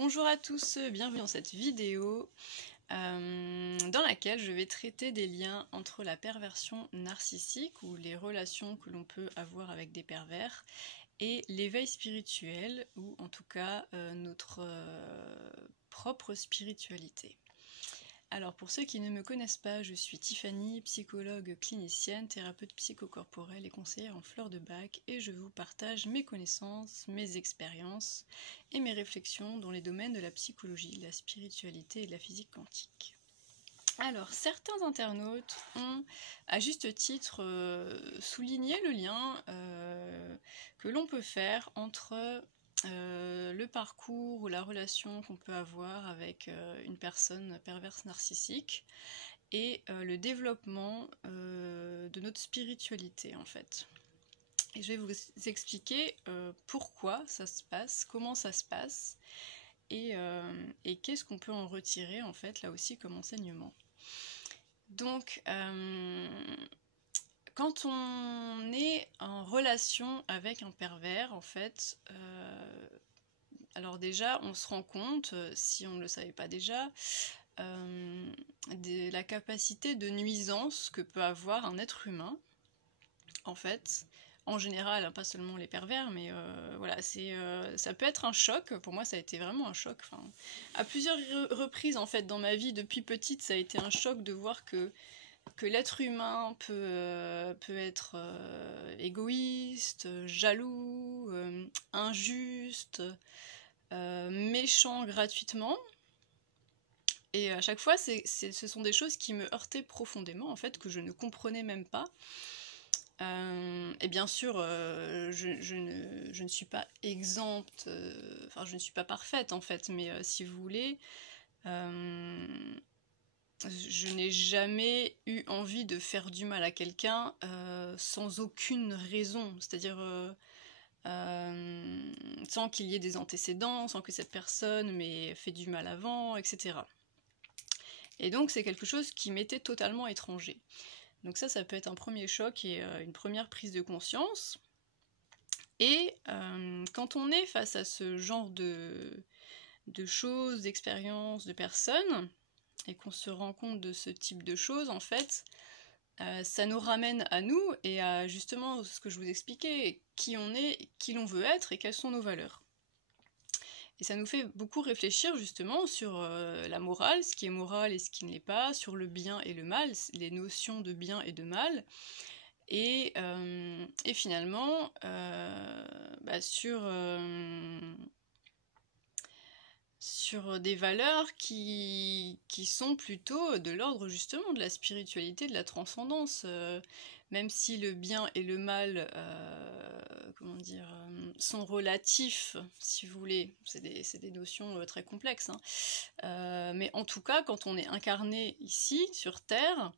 Bonjour à tous, bienvenue dans cette vidéo dans laquelle je vais traiter des liens entre la perversion narcissique ou les relations que l'on peut avoir avec des pervers et l'éveil spirituel ou en tout cas notre propre spiritualité. Alors pour ceux qui ne me connaissent pas, je suis Tiffany, psychologue clinicienne, thérapeute psychocorporelle et conseillère en fleurs de bac et je vous partage mes connaissances, mes expériences et mes réflexions dans les domaines de la psychologie, de la spiritualité et de la physique quantique. Alors certains internautes ont à juste titre souligné le lien que l'on peut faire entre le parcours ou la relation qu'on peut avoir avec une personne perverse narcissique et le développement de notre spiritualité en fait. Et je vais vous expliquer pourquoi ça se passe, comment ça se passe et qu'est-ce qu'on peut en retirer en fait là aussi comme enseignement. Donc quand on est en relation avec un pervers en fait, alors déjà, on se rend compte, si on ne le savait pas déjà, de la capacité de nuisance que peut avoir un être humain, en fait, en général, hein, pas seulement les pervers, mais voilà, ça peut être un choc. Pour moi, ça a été vraiment un choc. Enfin, à plusieurs reprises, en fait, dans ma vie, depuis petite, ça a été un choc de voir que l'être humain peut être égoïste, jaloux, injuste, méchant gratuitement. Et à chaque fois, ce sont des choses qui me heurtaient profondément, en fait, que je ne comprenais même pas. Et bien sûr, je ne suis pas exempte, enfin, je ne suis pas parfaite, en fait, mais si vous voulez, je n'ai jamais eu envie de faire du mal à quelqu'un sans aucune raison, c'est-à-dire sans qu'il y ait des antécédents, sans que cette personne m'ait fait du mal avant, etc. Et donc c'est quelque chose qui m'était totalement étranger. Donc ça peut être un premier choc et une première prise de conscience. Et quand on est face à ce genre de choses, d'expériences, de personnes, et qu'on se rend compte de ce type de choses, en fait, ça nous ramène à nous et à justement ce que je vous expliquais, qui on est, qui l'on veut être et quelles sont nos valeurs. Et ça nous fait beaucoup réfléchir justement sur la morale, ce qui est moral et ce qui ne l'est pas, sur le bien et le mal, les notions de bien et de mal, et finalement sur des valeurs qui sont plutôt de l'ordre justement de la spiritualité, de la transcendance, même si le bien et le mal, sont relatifs, si vous voulez, c'est des notions très complexes, hein. Mais en tout cas, quand on est incarné ici, sur Terre,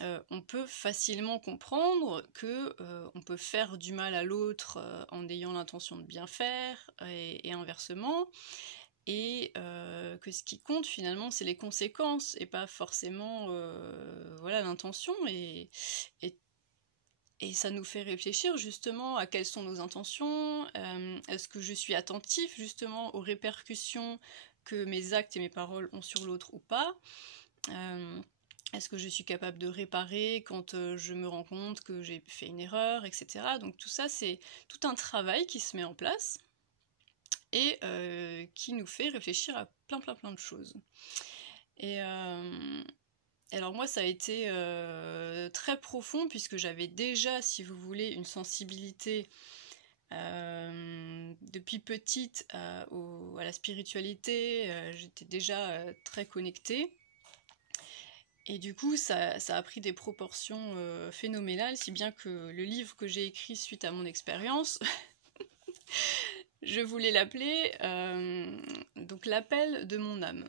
on peut facilement comprendre que on peut faire du mal à l'autre en ayant l'intention de bien faire, et inversement, et que ce qui compte finalement c'est les conséquences et pas forcément voilà, l'intention, et ça nous fait réfléchir justement à quelles sont nos intentions, est-ce que je suis attentif justement aux répercussions que mes actes et mes paroles ont sur l'autre ou pas, est-ce que je suis capable de réparer quand je me rends compte que j'ai fait une erreur, etc. Donc tout ça, c'est tout un travail qui se met en place et qui nous fait réfléchir à plein de choses. Et alors moi, ça a été très profond puisque j'avais déjà, si vous voulez, une sensibilité depuis petite à la spiritualité, j'étais déjà très connectée. Et du coup, ça a pris des proportions phénoménales, si bien que le livre que j'ai écrit suite à mon expérience, je voulais l'appeler donc l'appel de mon âme.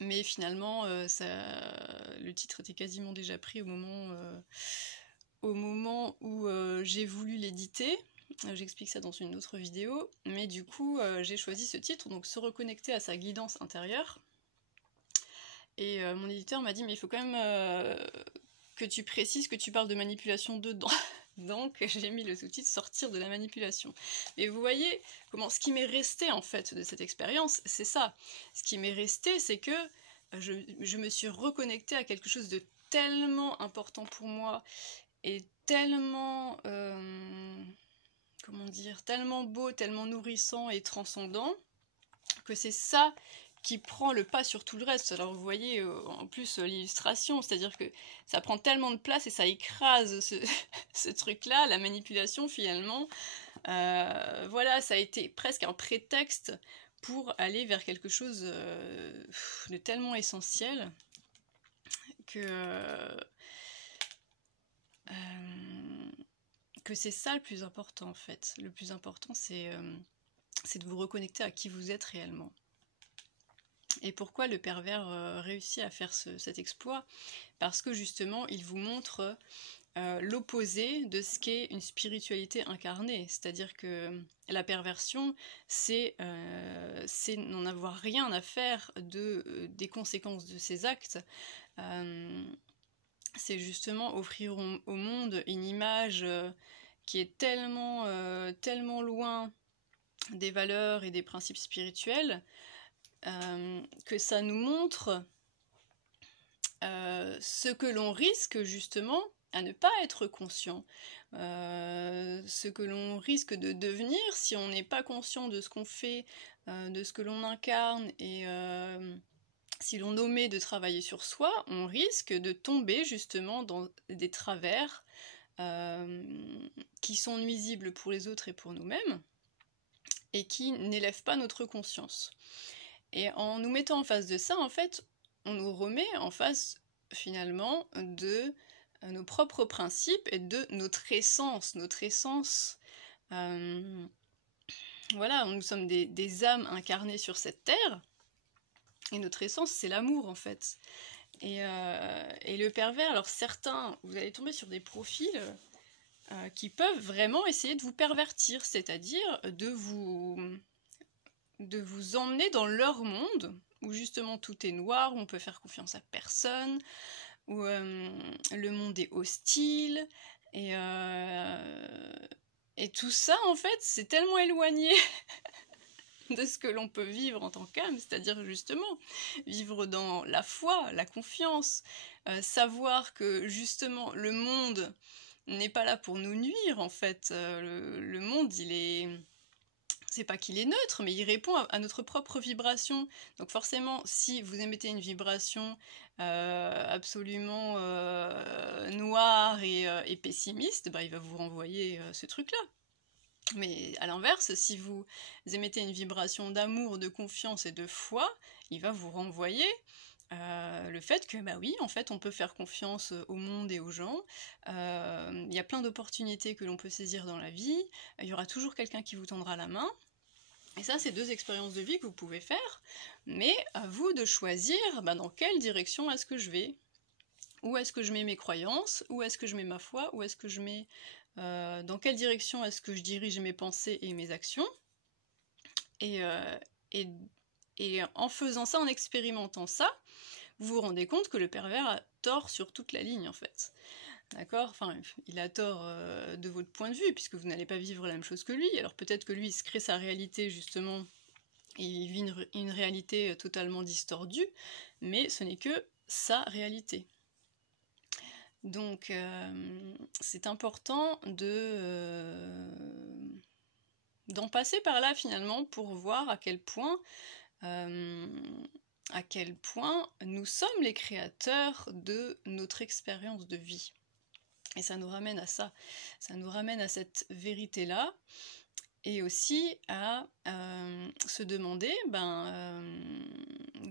Mais finalement, le titre était quasiment déjà pris au moment où j'ai voulu l'éditer. J'explique ça dans une autre vidéo. Mais du coup, j'ai choisi ce titre, donc se reconnecter à sa guidance intérieure. Et mon éditeur m'a dit, mais il faut quand même que tu précises que tu parles de manipulation dedans. Donc j'ai mis le sous-titre sortir de la manipulation. Et vous voyez comment ce qui m'est resté en fait de cette expérience, c'est ça. Ce qui m'est resté, c'est que je me suis reconnectée à quelque chose de tellement important pour moi et tellement, comment dire, tellement beau, tellement nourrissant et transcendant, que c'est ça qui prend le pas sur tout le reste. Alors vous voyez en plus l'illustration, c'est-à-dire que ça prend tellement de place et ça écrase ce truc-là, la manipulation finalement. Voilà, ça a été presque un prétexte pour aller vers quelque chose de tellement essentiel que c'est ça le plus important en fait. Le plus important c'est de vous reconnecter à qui vous êtes réellement. Et pourquoi le pervers réussit à faire cet exploit? Parce que justement, il vous montre l'opposé de ce qu'est une spiritualité incarnée. C'est-à-dire que la perversion, c'est n'en avoir rien à faire des conséquences de ses actes. C'est justement offrir au monde une image qui est tellement, tellement loin des valeurs et des principes spirituels, que ça nous montre ce que l'on risque justement à ne pas être conscient, ce que l'on risque de devenir si on n'est pas conscient de ce qu'on fait, de ce que l'on incarne, et si l'on omet de travailler sur soi, on risque de tomber justement dans des travers qui sont nuisibles pour les autres et pour nous-mêmes, et qui n'élèvent pas notre conscience. Et en nous mettant en face de ça, en fait, on nous remet en face, finalement, de nos propres principes et de notre essence. Notre essence, voilà, nous sommes des âmes incarnées sur cette terre, et notre essence, c'est l'amour, en fait. Et le pervers, alors certains, vous allez tomber sur des profils qui peuvent vraiment essayer de vous pervertir, c'est-à-dire de vous emmener dans leur monde, où justement tout est noir, où on peut faire confiance à personne, où le monde est hostile, et tout ça, en fait, c'est tellement éloigné de ce que l'on peut vivre en tant qu'âme, c'est-à-dire justement vivre dans la foi, la confiance, savoir que justement le monde n'est pas là pour nous nuire, en fait. Le monde, il est... C'est pas qu'il est neutre, mais il répond à notre propre vibration. Donc forcément, si vous émettez une vibration absolument noire et pessimiste, bah, il va vous renvoyer ce truc-là. Mais à l'inverse, si vous émettez une vibration d'amour, de confiance et de foi, il va vous renvoyer le fait que, bah oui, en fait, on peut faire confiance au monde et aux gens, il y a plein d'opportunités que l'on peut saisir dans la vie, il y aura toujours quelqu'un qui vous tendra la main, et ça, c'est 2 expériences de vie que vous pouvez faire, mais à vous de choisir dans quelle direction est-ce que je vais. Où est-ce que je mets mes croyances, où est-ce que je mets ma foi, où est-ce que je mets... dans quelle direction est-ce que je dirige mes pensées et mes actions, et en faisant ça, en expérimentant ça, vous vous rendez compte que le pervers a tort sur toute la ligne, en fait. D'accord? Enfin, il a tort de votre point de vue, puisque vous n'allez pas vivre la même chose que lui. Alors peut-être que lui, il se crée sa réalité, justement, et il vit une réalité totalement distordue, mais ce n'est que sa réalité. Donc, c'est important d'en passer par là, finalement, pour voir à quel point nous sommes les créateurs de notre expérience de vie. Et ça nous ramène à ça, ça nous ramène à cette vérité-là, et aussi à se demander,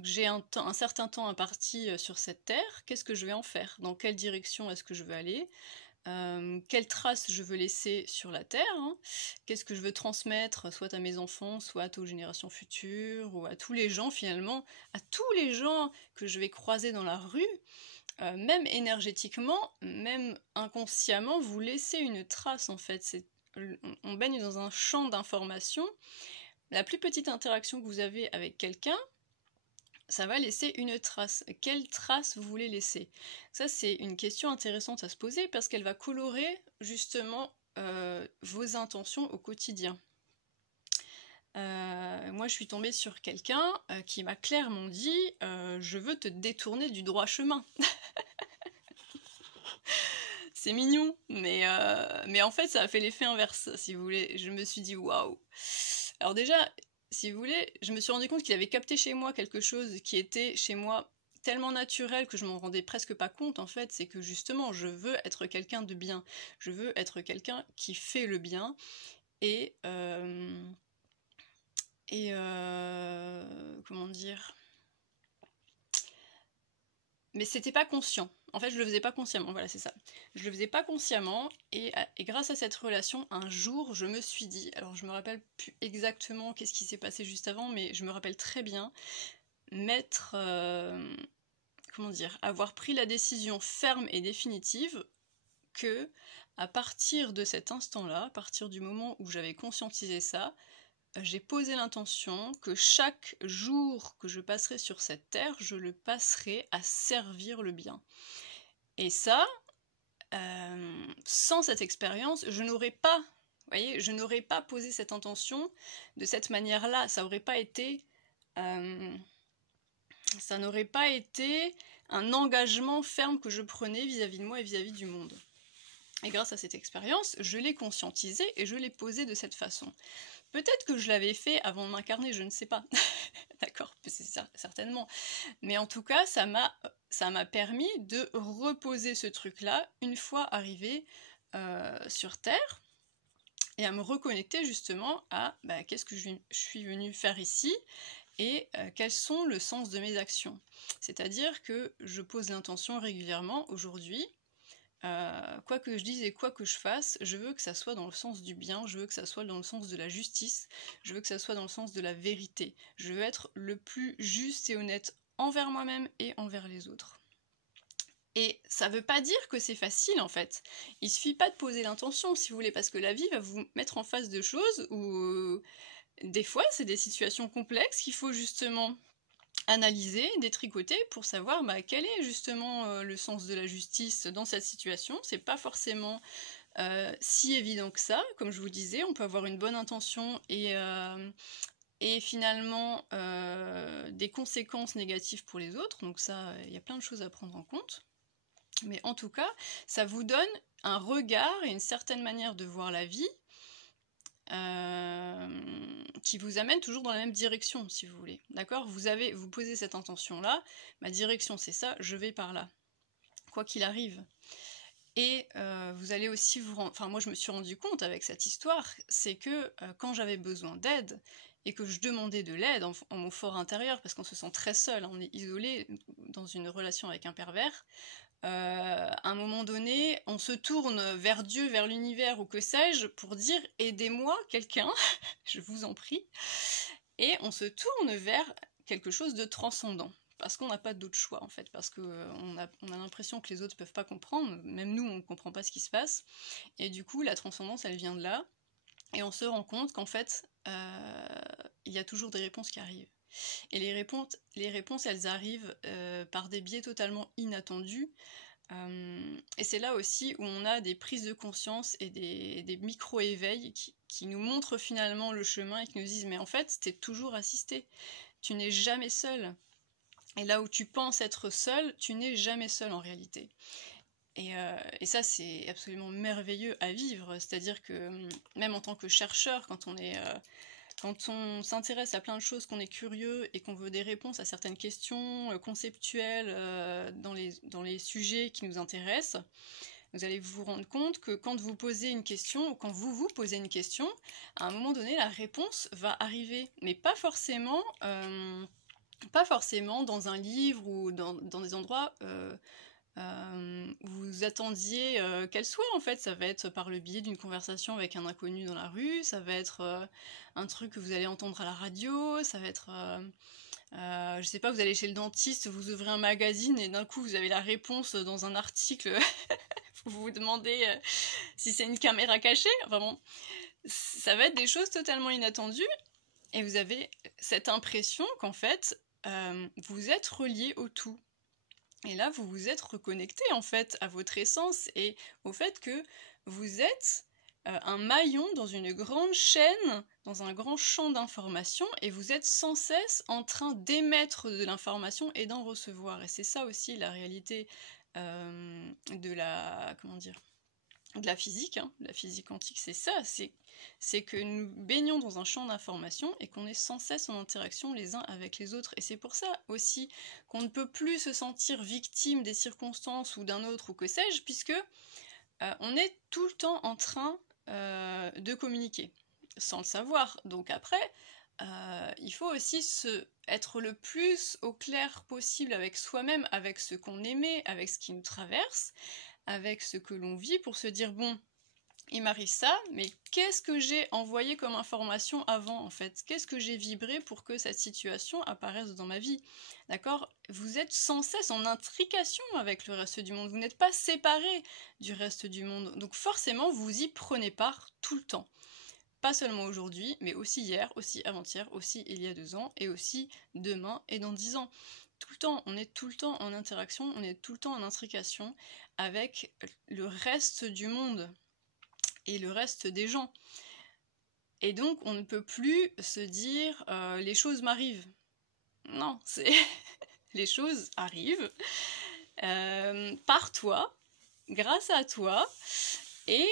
j'ai un certain temps imparti sur cette terre, qu'est-ce que je vais en faire? Dans quelle direction est-ce que je veux aller? Quelles traces je veux laisser sur la terre, hein? Qu'est-ce que je veux transmettre, soit à mes enfants, soit aux générations futures, ou à tous les gens finalement, à tous les gens que je vais croiser dans la rue, même énergétiquement, même inconsciemment, vous laissez une trace en fait. On baigne dans un champ d'information. La plus petite interaction que vous avez avec quelqu'un, ça va laisser une trace. Quelle trace vous voulez laisser? Ça, c'est une question intéressante à se poser parce qu'elle va colorer justement vos intentions au quotidien. Moi, je suis tombée sur quelqu'un qui m'a clairement dit je veux te détourner du droit chemin. C'est mignon, mais en fait, ça a fait l'effet inverse, si vous voulez. Je me suis dit waouh. Alors déjà, si vous voulez, je me suis rendu compte qu'il avait capté chez moi quelque chose qui était chez moi tellement naturel que je m'en rendais presque pas compte en fait, c'est que justement, je veux être quelqu'un de bien. Je veux être quelqu'un qui fait le bien et comment dire, mais c'était pas conscient. En fait, je le faisais pas consciemment, voilà, c'est ça. Je le faisais pas consciemment, et grâce à cette relation, un jour, je me suis dit, alors je me rappelle plus exactement qu'est-ce qui s'est passé juste avant, mais je me rappelle très bien, comment dire, avoir pris la décision ferme et définitive que, à partir de cet instant-là, à partir du moment où j'avais conscientisé ça, j'ai posé l'intention que chaque jour que je passerai sur cette terre, je le passerai à servir le bien. Et ça, sans cette expérience, je n'aurais pas, vous voyez, je n'aurais pas posé cette intention de cette manière-là. Ça n'aurait pas été un engagement ferme que je prenais vis-à-vis de moi et vis-à-vis du monde. Et grâce à cette expérience, je l'ai conscientisé et je l'ai posé de cette façon. Peut-être que je l'avais fait avant de m'incarner, je ne sais pas. D'accord, certainement. Mais en tout cas, ça m'a permis de reposer ce truc-là une fois arrivé sur Terre et à me reconnecter justement à qu'est-ce que je suis venue faire ici et quels sont le sens de mes actions. C'est-à-dire que je pose l'intention régulièrement aujourd'hui. Quoi que je dise et quoi que je fasse, je veux que ça soit dans le sens du bien, je veux que ça soit dans le sens de la justice, je veux que ça soit dans le sens de la vérité. Je veux être le plus juste et honnête envers moi-même et envers les autres. Et ça veut pas dire que c'est facile en fait. Il suffit pas de poser l'intention si vous voulez, parce que la vie va vous mettre en face de choses où des fois c'est des situations complexes qu'il faut justement analyser, détricoter pour savoir quel est justement le sens de la justice dans cette situation. C'est pas forcément si évident que ça. Comme je vous disais, on peut avoir une bonne intention et finalement des conséquences négatives pour les autres. Donc ça, il y a plein de choses à prendre en compte. Mais en tout cas, ça vous donne un regard et une certaine manière de voir la vie qui vous amène toujours dans la même direction, si vous voulez. D'accord ? Vous posez cette intention-là, ma direction c'est ça, je vais par là, quoi qu'il arrive. Et vous allez aussi moi je me suis rendu compte avec cette histoire, c'est que quand j'avais besoin d'aide, et que je demandais de l'aide en mon fort intérieur, parce qu'on se sent très seul, on est isolé dans une relation avec un pervers, à un moment donné, on se tourne vers Dieu, vers l'univers ou que sais-je, pour dire « aidez-moi, quelqu'un, je vous en prie », et on se tourne vers quelque chose de transcendant, parce qu'on n'a pas d'autre choix en fait, parce qu'on a l'impression que les autres peuvent pas comprendre, même nous on ne comprend pas ce qui se passe, et du coup la transcendance elle vient de là, et on se rend compte qu'en fait il y a toujours des réponses qui arrivent. Et les réponses, elles arrivent par des biais totalement inattendus. Et c'est là aussi où on a des prises de conscience et des micro-éveils qui nous montrent finalement le chemin et qui nous disent « mais en fait, t'es toujours assisté, tu n'es jamais seul. Et là où tu penses être seul, tu n'es jamais seul en réalité. » Et ça, c'est absolument merveilleux à vivre. C'est-à-dire que même en tant que chercheur, quand on s'intéresse à plein de choses, qu'on est curieux et qu'on veut des réponses à certaines questions conceptuelles dans les sujets qui nous intéressent, vous allez vous rendre compte que quand vous posez une question, ou quand vous posez une question, à un moment donné, la réponse va arriver. Mais pas forcément dans un livre ou dans des endroits où vous attendiez qu'elle soit en fait. Ça va être par le biais d'une conversation avec un inconnu dans la rue, ça va être un truc que vous allez entendre à la radio, ça va être je sais pas, vous allez chez le dentiste, vous ouvrez un magazine et d'un coup vous avez la réponse dans un article. Vous vous demandez si c'est une caméra cachée. Enfin bon, ça va être des choses totalement inattendues et vous avez cette impression qu'en fait vous êtes relié au tout. Et là, vous vous êtes reconnecté en fait à votre essence et au fait que vous êtes un maillon dans une grande chaîne, dans un grand champ d'information, et vous êtes sans cesse en train d'émettre de l'information et d'en recevoir. Et c'est ça aussi la réalité de la, comment dire, de la physique, hein. La physique quantique, c'est ça, c'est que nous baignons dans un champ d'information et qu'on est sans cesse en interaction les uns avec les autres. Et c'est pour ça aussi qu'on ne peut plus se sentir victime des circonstances ou d'un autre ou que sais-je, puisque on est tout le temps en train de communiquer, sans le savoir. Donc après, il faut aussi être le plus au clair possible avec soi-même, avec ce qu'on émet, avec ce qui nous traverse, avec ce que l'on vit, pour se dire, bon, il m'arrive ça, mais qu'est-ce que j'ai envoyé comme information avant, en fait? Qu'est-ce que j'ai vibré pour que cette situation apparaisse dans ma vie? D'accord? Vous êtes sans cesse en intrication avec le reste du monde, vous n'êtes pas séparés du reste du monde, donc forcément, vous y prenez part tout le temps. Pas seulement aujourd'hui, mais aussi hier, aussi avant-hier, aussi il y a 2 ans, et aussi demain et dans 10 ans. Tout le temps, on est tout le temps en interaction, on est tout le temps en intrication avec le reste du monde et le reste des gens. Et donc, on ne peut plus se dire les choses m'arrivent. Non, c'est les choses arrivent par toi, grâce à toi, et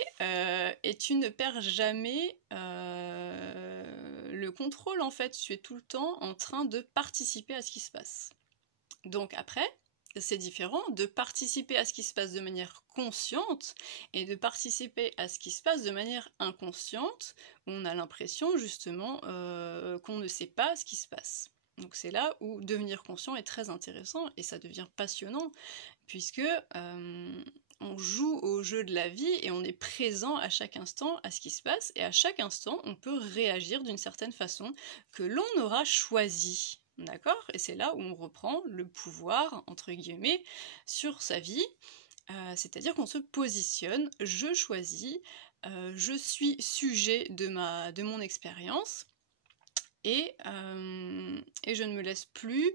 tu ne perds jamais le contrôle, en fait. Tu es tout le temps en train de participer à ce qui se passe. Donc après, c'est différent de participer à ce qui se passe de manière consciente et de participer à ce qui se passe de manière inconsciente, où on a l'impression justement qu'on ne sait pas ce qui se passe. Donc c'est là où devenir conscient est très intéressant et ça devient passionnant, puisque on joue au jeu de la vie et on est présent à chaque instant à ce qui se passe, et à chaque instant on peut réagir d'une certaine façon que l'on aura choisi. D'accord? Et c'est là où on reprend le pouvoir, entre guillemets, sur sa vie, c'est-à-dire qu'on se positionne, je choisis, je suis sujet de mon expérience, et je ne me laisse plus,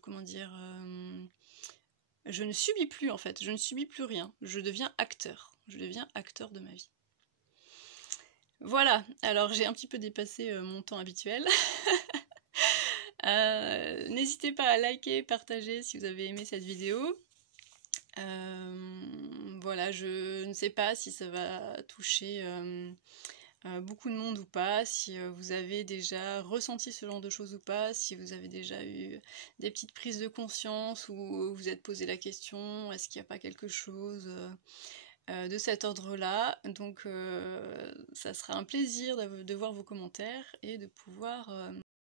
comment dire, je ne subis plus en fait, je ne subis plus rien, je deviens acteur de ma vie. Voilà, alors j'ai un petit peu dépassé mon temps habituel. N'hésitez pas à liker, partager si vous avez aimé cette vidéo. Voilà, je ne sais pas si ça va toucher beaucoup de monde ou pas, si vous avez déjà ressenti ce genre de choses ou pas, si vous avez déjà eu des petites prises de conscience ou vous êtes posé la question, est-ce qu'il n'y a pas quelque chose de cet ordre-là. Donc ça sera un plaisir de voir vos commentaires et de pouvoir